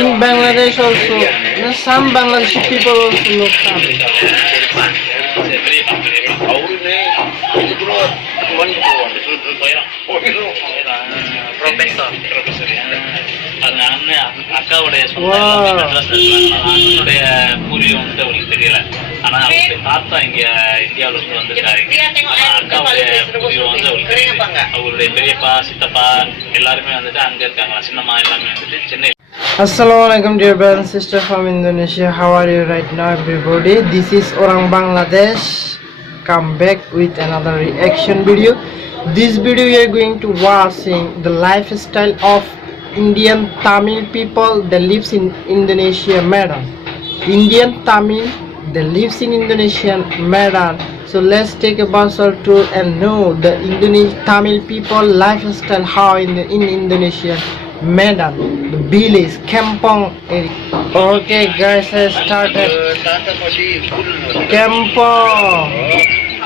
In Bangladesh also, some Bangladeshi people also know Tamil. அக்காவுடைய அண்ணனுடைய பூர்வீகம் வந்துட்டு அவங்களுக்கு தெரியல. ஆனா அவருடைய தாத்தா இங்க இந்தியாவுக்கு வந்திருக்காரு. அக்காவுடைய பூர்வீகம் வந்து அவங்களுக்கு தெரியுது. அவருடைய பெரியப்பா சித்தப்பா எல்லாருமே வந்துட்டு அங்க இருக்காங்க. சின்னம்மா எல்லாமே வந்துட்டு Chennai. Assalamualaikum dear brothers and sisters from Indonesia. How are you right now everybody? This is Orang Bangladesh. Come back with another reaction video. This video we are going to watching the lifestyle of Indian Tamil people that lives in Indonesia, Medan. Indian Tamil that lives in Indonesia, Medan. So let's take a bus or tour and know the Tamil people lifestyle how in Indonesia, Medan, the village, Kampong area. Okay guys, I started. Kampong.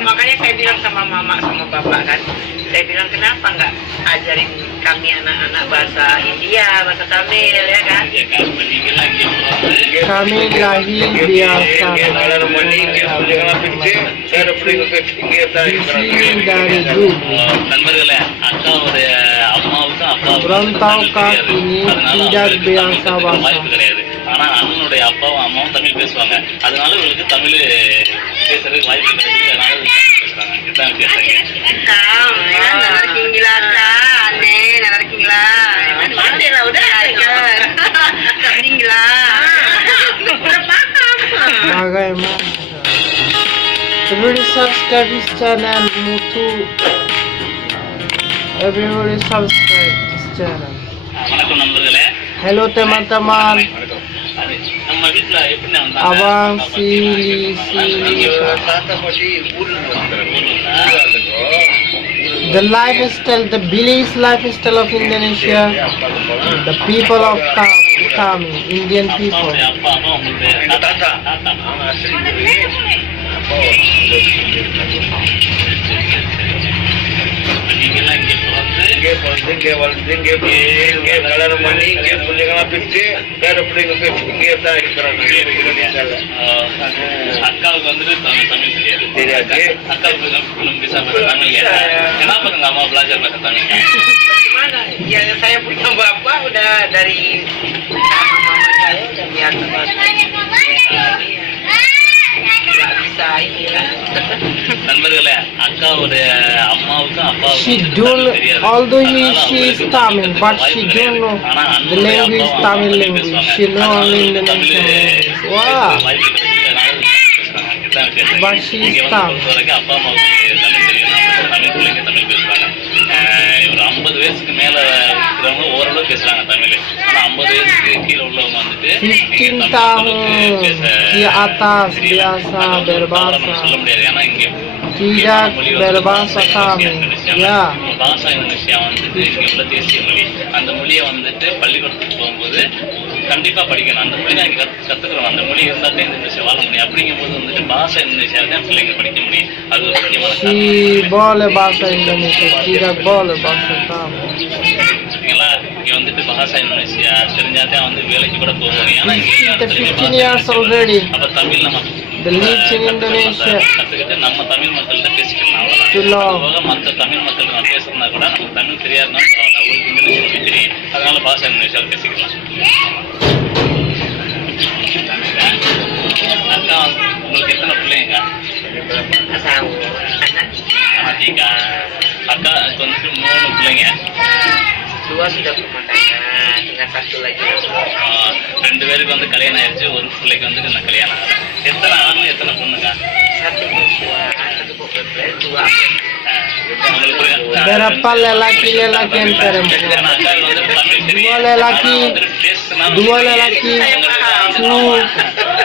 Makanya saya bilang sama mama sama bapak kan, saya bilang kenapa nggak ajarin kami anak-anak bahasa India, bahasa Tamil ya kan? Kami lahir biasa dari dulu. நண்பர்களே, அக்காவுடைய அம்மாவுக்கும் அப்பாவுக்கும் Berantaukah ini tidak biasa bahasa. வாய்ப்பு கிடையாது. ஆனா அண்ணனுடைய அப்பாவும் அம்மாவும் தமிழ் பேசுவாங்க. அதனால இவங்களுக்கு தமிழ் பேசுறதுக்கு வாய்ப்பு கிடைக்குது. அதனால பேசுறாங்க. இதுதான் வித்தியாசம். நல்லா இருக்கீங்களா அக்கா? அண்ணே நல்லா இருக்கீங்களா? உdah இருக்கீங்களா? Bagaimana? Everybody subscribe this channel, Muthu. Everybody subscribe this channel. வணக்கம் நண்பர்களே. Hello teman-teman. நம்ம வீட்ல எப்படி வந்தாங்க? Abang Sili. The lifestyle, the village lifestyle of Indonesia, the people of Tamil, Indian people. அப்பா அம்மா உங்களுடைய தாத்தா நீங்கெல்லாம் இங்கே பிறந்து கல்யாணம் பண்ணி இங்கே பிள்ளைங்களாம் பிரிச்சு வேற பிள்ளைங்க இங்கே தான் இருக்கிறாங்க. அக்காவுக்கு வந்துட்டு தமிழ் தெரியாது. அக்காவுக்கு belum bisa bahasa Tamil ya. Kenapa nggak mau belajar bahasa Tamil? Gimana? Ya saya punya bapak udah dari sama mama saya udah biasa bahasa. Nggak bisa ini kan. நண்பர்களே, அக்காவுடைய அம்மாவுக்கும் அப்பாவுக்கும் She don't, although she is Tamil, but she don't know the language, Tamil language. She know only Indonesian language. Wow! But she is Tamil. அப்பா அம்மாவுக்கு தமிழ் தெரியும். தமிழ் பிள்ளைங்க தமிழ் பேசுறாங்க. ஒரு 50 வயசுக்கு மேல இருக்கிறவங்க ஓரளவு பேசுறாங்க தமிழ். ஆனா 50 வயசுக்கு கீழே உள்ளவங்க வந்துட்டு 15 tahun di atas biasa berbahasa. சொல்ல முடியாது. ஏன்னா இங்க Tidak berbahasa Tamil. Ya. பாஷா இந்தோனேஷியா வந்துட்டு இங்க உள்ள தேசிய மொழி. அந்த மொழியை வந்துட்டு பள்ளிக்கூடத்துக்கு போகும்போது கண்டிப்பா படிக்கணும். அந்த மொழி நாங்க கத்துக்கிறோம். அந்த மொழி இருந்தாலே இந்தோனேஷியா வாழ முடியும். அப்படிங்கும்போது வந்துட்டு பாஷா இந்தோனேஷியா தான் பிள்ளைங்க படிக்க முடியும். அது ஒரு முக்கியமான Si boleh bahasa Indonesia, tidak boleh bahasa Tamil. சரிங்களா? இங்க வந்துட்டு பாஷா இந்தோனேஷியா தெரிஞ்சாதான் வந்து வேலைக்கு கூட போவாங்க. ஏன்னா இங்க The 15 years already. அப்ப தமிழ் நம்ம The lives in Indonesia. கத்துக்கிட்டு நம்ம தமிழ் மக்கள்கிட்ட பேசிக்கலாம். To love. மற்ற தமிழ் மக்கள் நம்ம பேசுறதுனா கூட நமக்கு தமிழ் தெரியாதுன்னா பரவாயில்ல. அவங்களுக்கு இங்கிலீஷ் தெரியும். அதனால பாஷா இந்தோனேஷியாவில் பேசிக்கலாம். அக்கா, உங்களுக்கு எத்தனை பிள்ளைங்க? Tahu anak tiga. அக்காவுக்கு வந்துட்டு 3 பிள்ளைங்க. 2 sudah berumah tangga, tinggal 1 lagi. 2 பேருக்கு வந்து கல்யாணம் ஆயிடுச்சு. ஒரு பிள்ளைக்கு வந்துட்டு நான் கல்யாணம் ஆகல. எத்தனை ஆணு எத்தனை பொண்ணுங்க? 1 perempuan, 1 perempuan, 2 Berapa lelaki yang perempuan? 2 lelaki, 2 lelaki, 2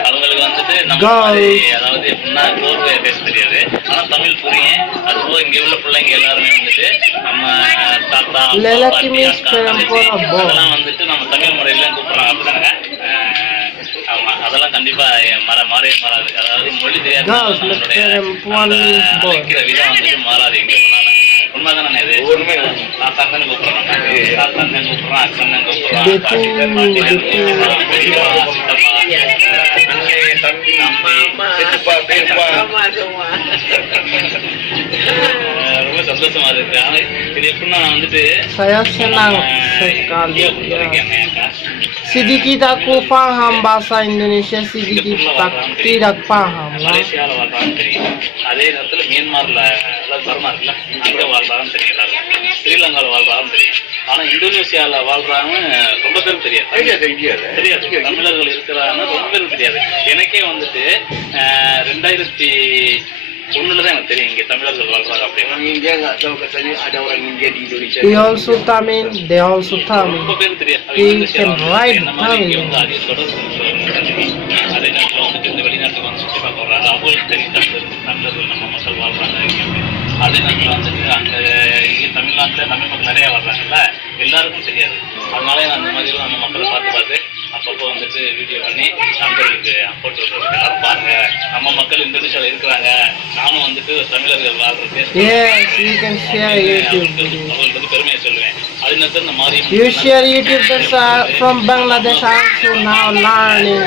அவங்களுக்கு வந்துட்டு நம்ம மாதிரி, அதாவது எப்படின்னா கோர்வை பேச தெரியாது. ஆனா தமிழ் புரியும். அதுபோக இங்க உள்ள பிள்ளைங்க எல்லாருமே வந்துட்டு நம்ம தாத்தா அதெல்லாம் வந்துட்டு நம்ம தமிழ் முறையில கூப்பிடுறாங்க. அப்படிதாங்க. ஆமா, அதெல்லாம் கண்டிப்பா மாறவே மாறாது. அதாவது மொழி தெரியாது, அழைக்கிற விதம் வந்துட்டு மாறாது எங்க போனாலும். உண்மைதானே இது? உண்மை. தாத்தான் தானே கூப்பிடுறோம், தாத்தான் தான் கூப்பிடுறோம், அக்கன் தான் கூப்பிடுறோம், Betul, பாட்டி தான் கூப்பிடுறோம், betul. பெரியப்பா, சித்தப்பா, அண்ணே, தம்பி, சித்தப்பா, பெரியப்பா. Mama semua. ரொம்ப சந்தோஷமா இருக்கு. ஆனா இது எப்படின்னா நான் வந்துட்டு Saya senang sekali. இந்தியா பொறுத்த Ya. வரைக்கும் அக்கா, Sedikit aku paham bahasa Indonesia, sedikit tak tidak paham lah. மலேசியால வாழ்றான்னு தெரியும், அதே நேரத்துல மியான்மர்ல அதாவது பர்மா இருக்குல்ல அங்க வாழ்றான்னு தெரியும் எல்லாருக்கும், ஸ்ரீலங்கால வாழ்றான்னு தெரியும். ஆனா இந்தோனேசியால வாழ்றான்னு ரொம்ப பேருக்கு தெரியாது. தெரியாது, இந்தியால. தெரியாது தமிழர்கள் இருக்கிறான்னு ரொம்ப பேருக்கு தெரியாது. எனக்கே வந்துட்டு 2001 தான் எனக்கு தெரியும் இங்க தமிழர்கள் வாழ்றாங்க அப்படின்னு. Orang India nggak tahu katanya ada orang India di Indonesia. They also Tamil, they also ரொம்ப Tamil. பேருக்கு தெரியாது. They can write என்ன மாதிரி இங்க Tamil. வந்து அதிக தொடர்பு அதே நேரத்தில் வந்துட்டு இந்த வெளிநாட்டுக்கு வந்து சுற்றி பார்க்க வர்றாங்க, அவங்களுக்கு தெரியும் தமிழர்கள் நம்ம மக்கள் வாழ்றாங்க இங்க அப்படின்னு. அதே நேரத்தில் வந்துட்டு அங்க இங்கே தமிழ்நாட்டுல தமிழ் மக்கள் நிறைய வர்றாங்கல்ல, எல்லாருக்கும் தெரியாது. அதனால நான் அந்த மாதிரி நம்ம மக்களை பார்த்து அப்பப்போ வந்துட்டு வீடியோ பண்ணி நண்பர்களுக்கு போட்டு விடுறது, எல்லாரும் பாருங்க நம்ம மக்கள் இந்தோனேஷியால இருக்கிறாங்க, நானும் வந்துட்டு தமிழர்கள் வாழ்றது Yes, you can share YouTube video. அவங்களுக்கு வந்து பெருமையை சொல்லுவேன். அதே நேரத்தில் இந்த மாதிரி You share YouTube that's from Bangladesh also now learning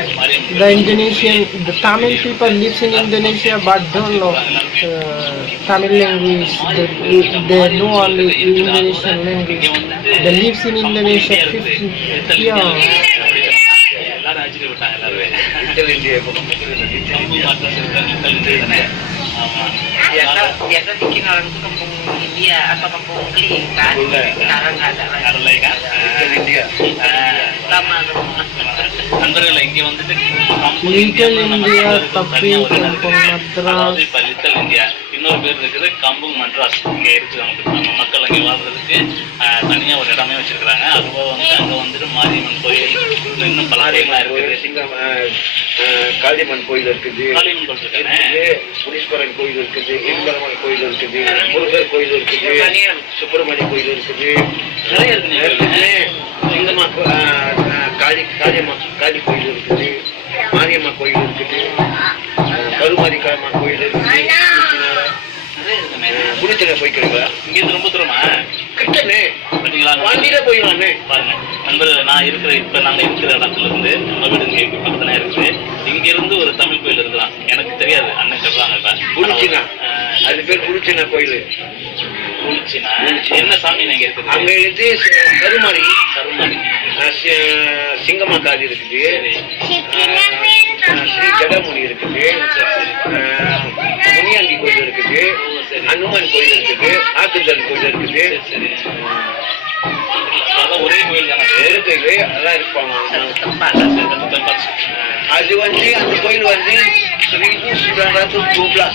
the Indonesian, the Tamil people lives in Indonesia but don't know Tamil language. They know only Indonesian language. They lives in Indonesia 50 years. எல்லாரும் அடிச்சுட்டு விட்டாங்க எல்லாருமே. Little India, bukan கம்பு மாற்றம் தானே. ஆமா. Biasa bikin orang itu kampung India atau kampung Kling kan. Sekarang nggak ada lagi. கடலை Little India. Sama semua. நண்பர்கள் இங்க வந்துட்டு Little India, tapi kampung அதாவது Madras. இப்ப லிட்டில் இந்தியா இன்னொரு பேர் இருக்குது கம்புங் மட்ராஸ். இங்க இருக்குது நமக்கு நம்ம மக்கள் அங்கே வாழ்றதுக்கு தனியா ஒரு இடமே வச்சிருக்காங்க. அதுபோக வந்து அங்க வந்துட்டு மாரியம்மன் கோயில் இன்னும் பல கோயிலாம் இருக்குது. சிங்கம், காளியம்மன் கோயில் இருக்குது, காளியம்மன் கோயில் இருக்கானே. முனீஸ்வரன் கோயில் இருக்குது, இன்பரமன் கோயில் இருக்குது, முருகர் கோயில் இருக்குது, சுப்பிரமணிய கோயில் இருக்குது, நிறைய இருக்கு. இருக்குது. சிங்கம்மா காளி கோயில் இருக்குது, மாரியம்மா கோயில் இருக்குது, கருமாரிக்காரம்மா கோயில் இருக்குது, நிறைய இருக்குமே. குடித்தனை போய்க்கிறீங்களா? இங்க இருந்து ரொம்ப தூரமா கிட்டனே பார்த்தீங்களா? வண்டியில போயிடலாமே. பாருங்க நண்பர்கள், நான் இப்ப நாங்க இருக்கிற இடத்துல இருந்து நம்ம வீடு இங்க பக்கத்துல இருக்குது. இங்க இருந்து ஒரு தமிழ் கோயில் இருக்கலாம், எனக்கு தெரியாது, அண்ணன் சொல்றாங்க. குளிச்சினா, அது பேர் குளிச்சினா கோயில். குளிச்சினா என்ன சாமி நீங்க இருக்குது? அங்க இருந்து கருமாரி, கருமாரி, சிங்கம்மா காளி இருக்குது, ஸ்ரீ ஜடமுனி இருக்குது, முனியாண்டி கோயில் இருக்குது, அனுமன் கோயில் இருக்குது, ஆக்குதல் கோயில் இருக்குது. சரி. அதான் ஒரே கோயில் தானே இருக்குது, அதெல்லாம் இருப்பாங்க. Tempat. அது வந்து அந்த கோயில் வந்து 1912.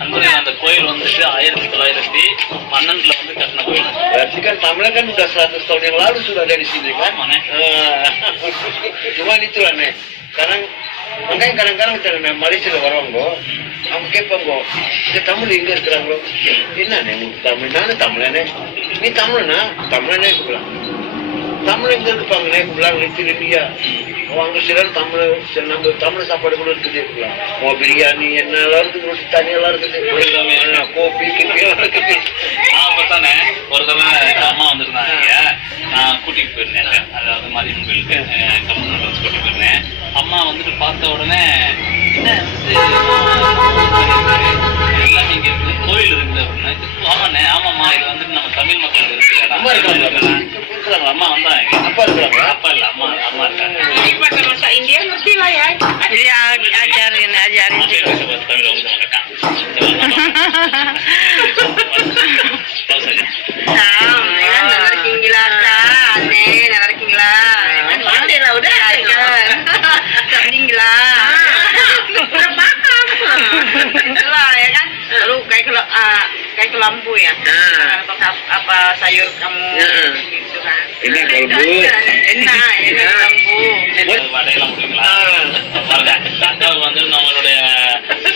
நண்பர்கள், அந்த கோயில் வந்துட்டு 1912 வந்து கட்டின கோயில். Berarti kan Tamil kan udah 100 tahun yang lalu sudah ada di sini kan? ஆமாண்ணே. Cuman itu aneh. Sekarang makanya kadang-kadang kita Malaysia வரவங்க அவங்க கேட்பாங்க, இந்த தமிழ் எங்க இருக்கிறாங்களோ, என்னண்ணே தமிழ், நானும் தமிழனே, நீ தமிழனா? தமிழனே கூப்பிடலாம். தமிழ் எங்க இருப்பாங்கண்ணே கூப்பிடலாம். லிட்டில் இந்தியா அவங்க சிலர் தமிழ், சில நம்ம தமிழ் சாப்பாடு கூட இருக்குது கூப்பிடலாம். பிரியாணி என்னெல்லாம் இருக்குது, ரொட்டி தண்ணி எல்லாம் இருக்குது, கோப்பி கிப்பி எல்லாம் இருக்குது. அப்பதானே ஒரு தடவை எங்க அம்மா வந்திருந்தாங்க, நான் கூட்டிட்டு போயிருந்தேன். அதாவது மாரியம்மன் கோயிலுக்கு கம்பு கூட்டிட்டு போயிருந்தேன். அம்மா வந்துட்டு பார்த்த உடனே என்ன எல்லாமே இங்க இருக்குது, கோயில் இருக்குது அப்படின்னு. ஆமாண்ணே, ஆமாம்மா, இது வந்துட்டு நம்ம தமிழ் மக்கள் இருக்கிற அம்மா இருக்காங்க. அம்மா வந்தாங்க. அப்பா இருக்கிறாங்களா? அப்பா இல்ல, அம்மா இருக்காங்க. Ini pakai bahasa India ngerti lah ya. Iya, ajarin Tamil juga. அவங்க கட்டான். Nah, nalarkingila ka, aneh, nalarkingila. Mati lah udah, nalarkingila. Udah paham. Itulah ya kan. Lalu kayak ke lampu ya. Apa sayur kamu gitu kan. Enak kalbu. Enak, lampu. வடையெல்லாம் முடியுங்களா? பாருங்க, அக்காவுக்கு வந்து நம்மளுடைய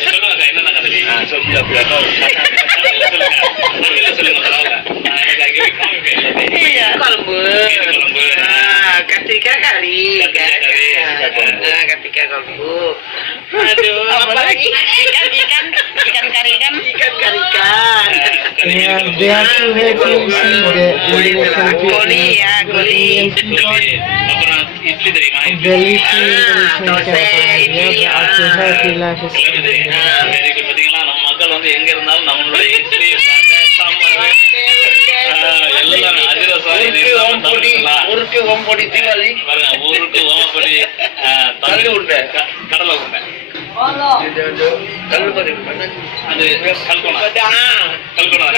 சொல்லுவாங்க என்னென்ன கதை Sudah berapa? சொல்லுங்க பரவாயில்ல. எனக்கு அங்கே காமிப்பேன் எல்லாத்தையும். Iya, kalbu. Kalbu. Ketika kali, Ketika kali. ketika kalbu. Aduh, apalagi ikan karikan. Yeah, they are too happy to see the Indonesian people. Goli ya, goli. Indian people. அப்புறம் இட்லி தெரியுமா? They live in Indonesian dosa, capital. idli, They are too happy life is very good. பாத்தீங்களா நம்ம மக்கள் வந்து எங்க இருந்தாலும் நம்மளுடைய இட்லி வடை, சாம்பார் எல்லாம் அதிரசம் இது இல்லாம தமிழ்லாம் ஊருக்கு ஓம்பொடி தீபாவளி பாருங்க, ஊருக்கு ஓமப்படி கடலை உருண்டை. கடலை உருண்டை கல்லுமதி அது கல்கோணம் கல்கோணம்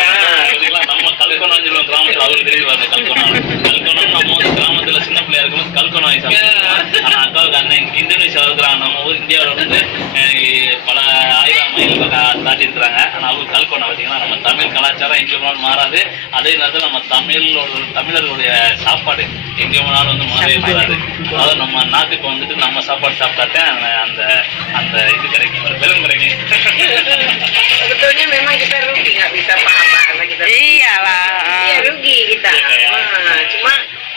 பாத்தீங்களா? நம்ம கல்கோணம் சொல்லுவோம் கிராமத்துல, அவருக்கு தெரியுது பாருங்க கல்கோணம். கல்கோணம் நம்ம ஊர் கிராமத்துல சின்ன பிள்ளையா இருக்கும்போது கல்கோணம் வாங்கி சாப்பிடுவோம். ஆனா அக்காவுக்கு அண்ணன் இந்தோனேஷியாவில் இருக்கிறாங்க, நம்ம ஊர் இந்தியாவில் வந்து பல 1000 மைல் தாண்டி இருக்கிறாங்க. ஆனா அவங்க கல்கோணம் பார்த்தீங்கன்னா நம்ம தமிழ் கலாச்சாரம் எங்கே போனாலும் மாறாது. அதே நேரத்தில் நம்ம தமிழர்களுடைய சாப்பாடு எங்கே போனாலும் வந்து மாறவே மாறாது. அதாவது நம்ம நாட்டுக்கு வந்துட்டு நம்ம சாப்பாடு சாப்பிட்டாதான் அந்த அந்த இது கிடைக்கும், ஒரு பலன் கிடைக்கும். Sebetulnya memang kita rugi nggak bisa paham bahasa kita. Iyalah. Iya rugi kita. Wah, cuma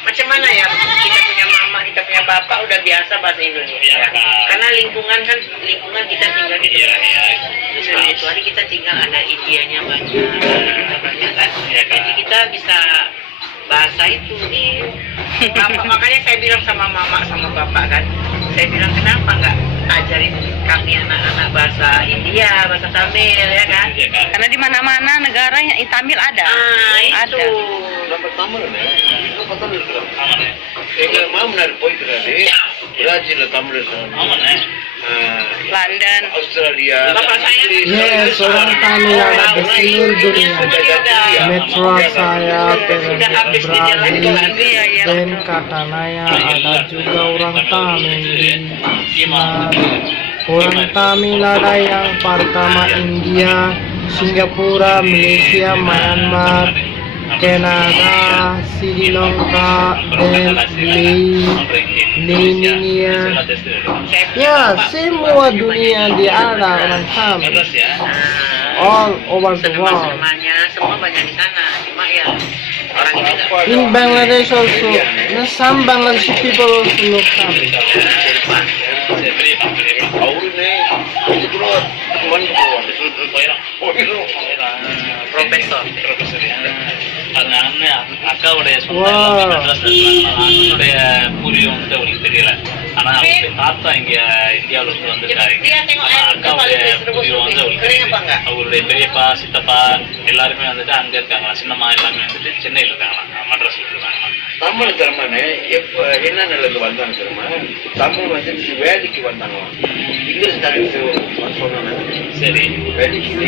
macam mana ya, kita punya mama, kita punya bapak udah biasa bahasa Indonesia. Karena lingkungan kita tinggal di Indonesia. Hari kita tinggal ada Indianya banyak kan. Jadi kita bisa bahasa itu. Bapak, makanya saya bilang sama mama sama bapak kan, saya bilang kenapa nggak ajarin kami anak-anak bahasa India, bahasa Tamil ya kan? Karena di mana-mana negara yang Tamil ada. Itu. நம்ம தமிழ் பக்கம் இருக்கிறோம். எங்க மாமனார் போய்க்கிறாரு, பிராஜில தமிழ் இருக்கிறாங்க, ஆமாண்ணே. London. Australia. Yes, orang Tamil ada di seluruh dunia. Metro saya, Brazil, dan Katanaya ada juga orang Tamil. Nah, orang Tamil ada yang pertama India, Singapura, Malaysia, Myanmar, Canada, Sri Lanka, dan Indonesia. Ya, semua dunia dia ada orang Tamil. Madras yeah? All over the world. Semuanya, semua banyak di sana. Cuma ya orang ini nggak In Bangladesh also, some Bangladeshi people also know Tamil. சரி, பெரியப்பா பெரியப்பா அவருமே இதுக்குள்ள மண் போவாங்க. போயிடும் Profesor. Professor. அது அண்ணன் அக்காவுடைய சொந்த எல்லாமே மெட்ராஸ்ல இருக்கிறாங்க. அண்ணனுடைய பூர்வீகம் வந்து அவங்களுக்கு தெரியல. ஆனா அவருடைய தாத்தா இங்க இந்தியாவுல இருந்து வந்திருக்காரு. ஆனா அக்காவுடைய பூர்வீகம் வந்து அவங்களுக்கு தெரியுது. அவருடைய பெரியப்பா சித்தப்பா எல்லாருமே வந்துட்டு அங்க இருக்காங்களா, சின்னம்மா எல்லாமே வந்துட்டு சென்னையில இருக்காங்களா, மெட்ராஸ்ல இருக்காங்களா. தமிழ் திறமனே எப்ப என்ன நிலைக்கு வந்தாங்க தெரியுமா? தமிழ் வந்து வேலைக்கு வந்தாங்களாம். இங்கிலீஷ் தமிழ் சொன்னாங்க. சரி வேலைக்கு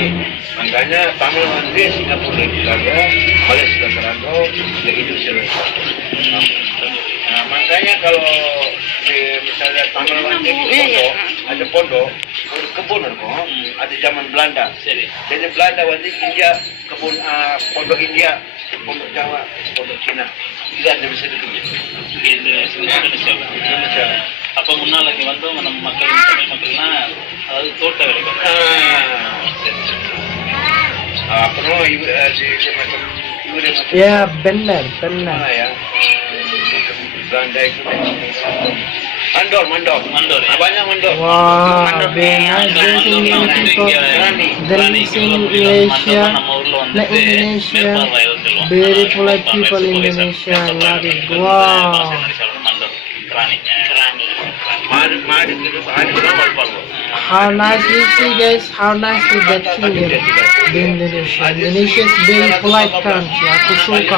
makanya தமிழ் வந்து சிங்கப்பூர்ல இருக்காங்க, மலேசியா இருக்கிறாங்க, Indonesia இருக்காங்க. Makanya kalau di misalnya Tamil வந்து ada pondok, ஒரு kebun இருக்கும், அது zaman Belanda. சரி Jadi Belanda வந்து India kebun pondok India, pondok Jawa, pondok Cina. இது அந்த விஷயத்துக்கு இது இந்தோனேஷியா. அப்ப முன்னால இங்க வந்தவங்க நம்ம மக்கள் தமிழ் மக்கள்லாம் அதாவது தோட்ட வேலைக்கு அப்புறம் இவரு Ya, benar, benar. ya Belanda itu mandor mandor ya? banyak mandor. Wow, benar. There's Indian people. There is in Malaysia, like Indonesia, very polite people in Indonesia. I love it. Wow. மாடு ஆடுலாம் வளர்ப்பாங்க. How nice you see, guys. How nice is that thing here. The Indonesia. Indonesia is very polite country. Aku suka.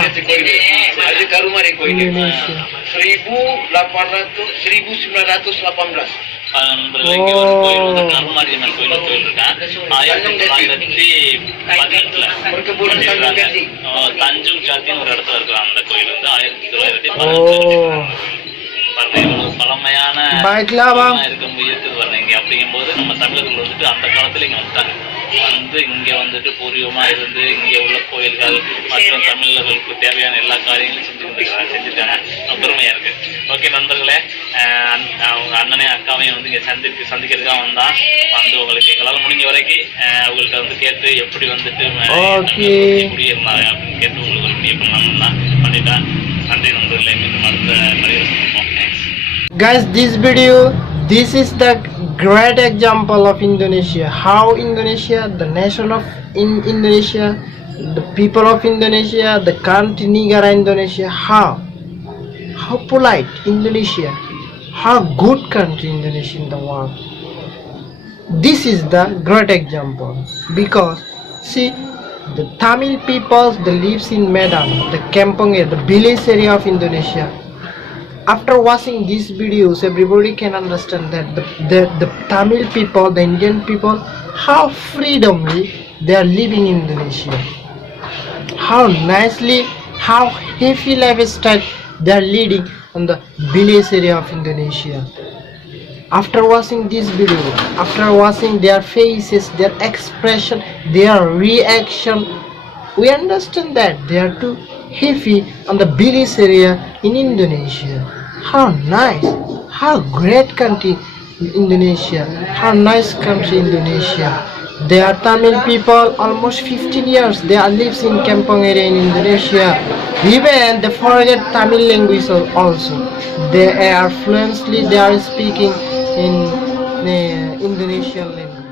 அது கருமாரி கோயில். Indonesia. 1918. இங்க ஒரு கோயில் வந்து கருமாரியம்மன் கோயில் இருக்கான். 1918 தஞ்சம் சாத்தின்னு ஒரு இடத்துல இருக்கிறான். அந்த கோயில் வந்து 1918 பழமையான Baiklah, Bang. இருக்குது பாருங்க இங்க. அப்படிங்கும்போது நம்ம தமிழர்கள் வந்துட்டு அந்த காலத்துல இங்க வந்துட்டாங்க. வந்து இங்க வந்துட்டு பூர்வீகமா இருந்து இங்க உள்ள கோயில்கள் மற்றும் தமிழர்களுக்கு தேவையான எல்லா காரியங்களும் செஞ்சுட்டாங்க. பெருமையா இருக்கு. ஓகே நண்பர்களே, அவங்க அண்ணனையும் அக்காவையும் வந்து இங்க சந்திக்கிறதுக்காக வந்தான். வந்து உங்களுக்கு எங்களால முடிஞ்ச வரைக்கும் அவங்கள்ட்ட வந்து கேட்டு எப்படி வந்துட்டு குடியிருந்தாங்க அப்படின்னு கேட்டு உங்களுக்கு ஒரு முடிவு பண்ணலாம்னா பண்ணிட்டேன். நன்றி நண்பர்களே, மீண்டும் அடுத்த பதிவில் சந்திப்போம். Guys, This is the great example of Indonesia. How Indonesia, the nation of Indonesia, the people of Indonesia, the country Negara Indonesia, how polite Indonesia, how good country Indonesia in the world. This is the great example because see the Tamil peoples that lives in Medan, the Kampong area, the village area of Indonesia. After watching these videos, everybody can understand that the Tamil people, the Indian people, how freedomly they are living in Indonesia. How nicely, how happy lifestyle they are leading on the village area of Indonesia. After watching this video, after watching their faces, their expression, their reaction, we understand that they are too happy on the village area in Indonesia. How nice, how great country Indonesia, how nice country Indonesia. They are Tamil people, almost 15 years they are lives in Kampong area in Indonesia. Even they forget Tamil language also. They are fluently they are speaking in Indonesian language.